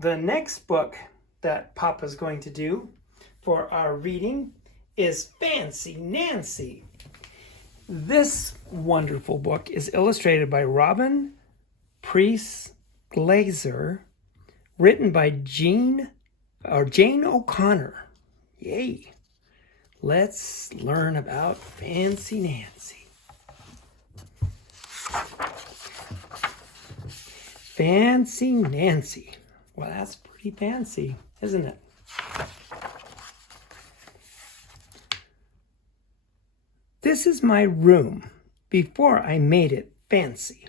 The next book that Papa's going to do for our reading is Fancy Nancy. This wonderful book is illustrated by Robin Preiss Glaser, written by Jane O'Connor. Yay! Let's learn about Fancy Nancy. Fancy Nancy. Well, that's pretty fancy, isn't it? This is my room before I made it fancy.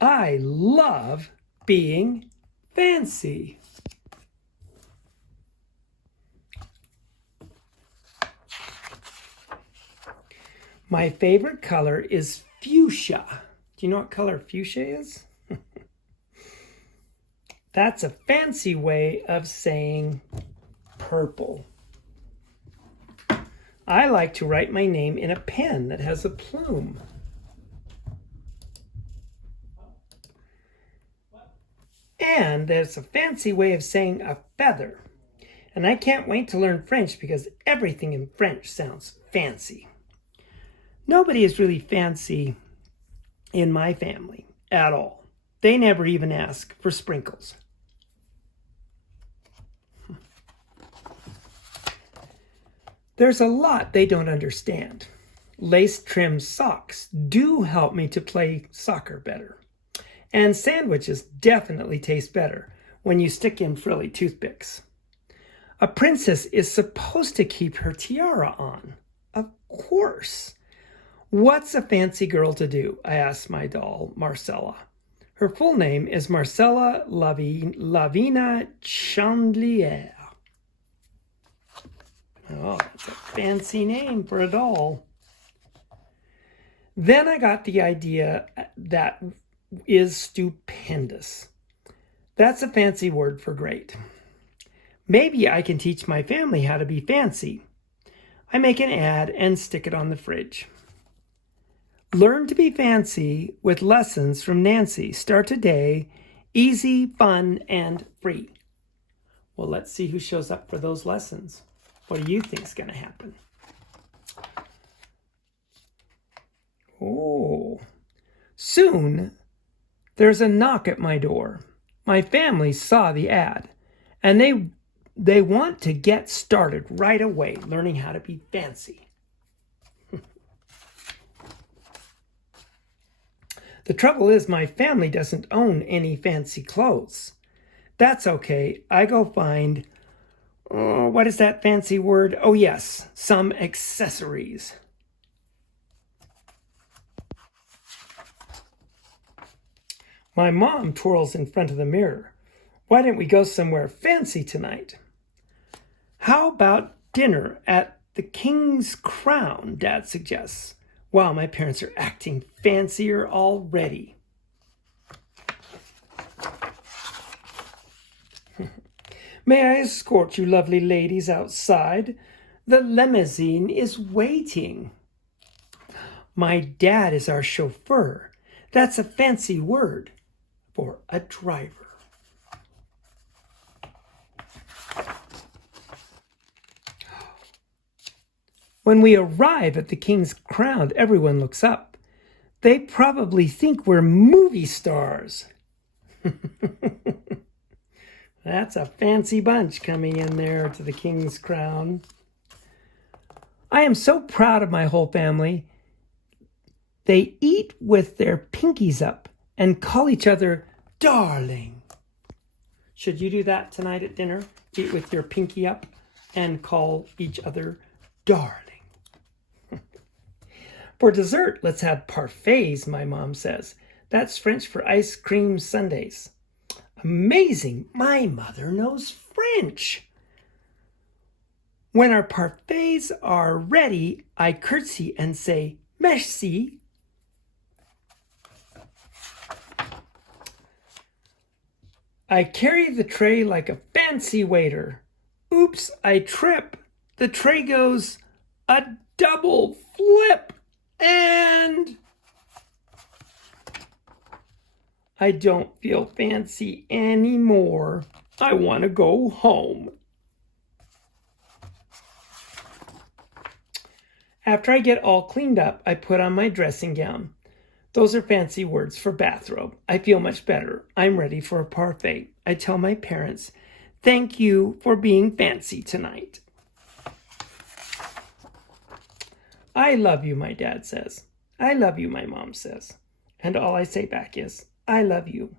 I love being fancy. My favorite color is fuchsia. Do you know what color fuchsia is? That's a fancy way of saying purple. I like to write my name in a pen that has a plume. And there's a fancy way of saying a feather. And I can't wait to learn French because everything in French sounds fancy. Nobody is really fancy in my family at all. They never even ask for sprinkles. There's a lot they don't understand. Lace-trimmed socks do help me to play soccer better. And sandwiches definitely taste better when you stick in frilly toothpicks. A princess is supposed to keep her tiara on. Of course. What's a fancy girl to do? I asked my doll, Marcella. Her full name is Marcella Lavina Chandelier. Oh, that's a fancy name for a doll. Then I got the idea that is stupendous. That's a fancy word for great. Maybe I can teach my family how to be fancy. I make an ad and stick it on the fridge. Learn to be fancy with lessons from Nancy. Start today. Easy, fun, and free. Well, let's see who shows up for those lessons. What do you think is going to happen? Oh, soon there's a knock at my door. My family saw the ad, and they want to get started right away learning how to be fancy. The trouble is my family doesn't own any fancy clothes. That's okay. I go find, what is that fancy word? Oh yes, some accessories. My mom twirls in front of the mirror. Why don't we go somewhere fancy tonight? How about dinner at the King's Crown, Dad suggests. Wow, my parents are acting fancier already. May I escort you lovely ladies outside? The limousine is waiting. My dad is our chauffeur. That's a fancy word for a driver. When we arrive at the King's Crown, everyone looks up. They probably think we're movie stars. That's a fancy bunch coming in there to the King's Crown. I am so proud of my whole family. They eat with their pinkies up and call each other darling. Should you do that tonight at dinner? Eat with your pinky up and call each other darling. For dessert, let's have parfaits, my mom says. That's French for ice cream sundaes. Amazing, my mother knows French. When our parfaits are ready, I curtsy and say, merci. I carry the tray like a fancy waiter. Oops, I trip. The tray goes a double flip and I don't feel fancy anymore. I want to go home. After I get all cleaned up, I put on my dressing gown. Those are fancy words for bathrobe. I feel much better. I'm ready for a parfait. I tell my parents, thank you for being fancy tonight. I love you, my dad says. I love you, my mom says. And all I say back is, I love you.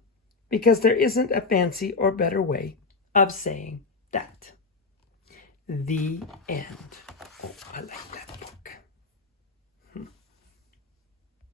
Because there isn't a fancy or better way of saying that. The end. Oh, I like that book.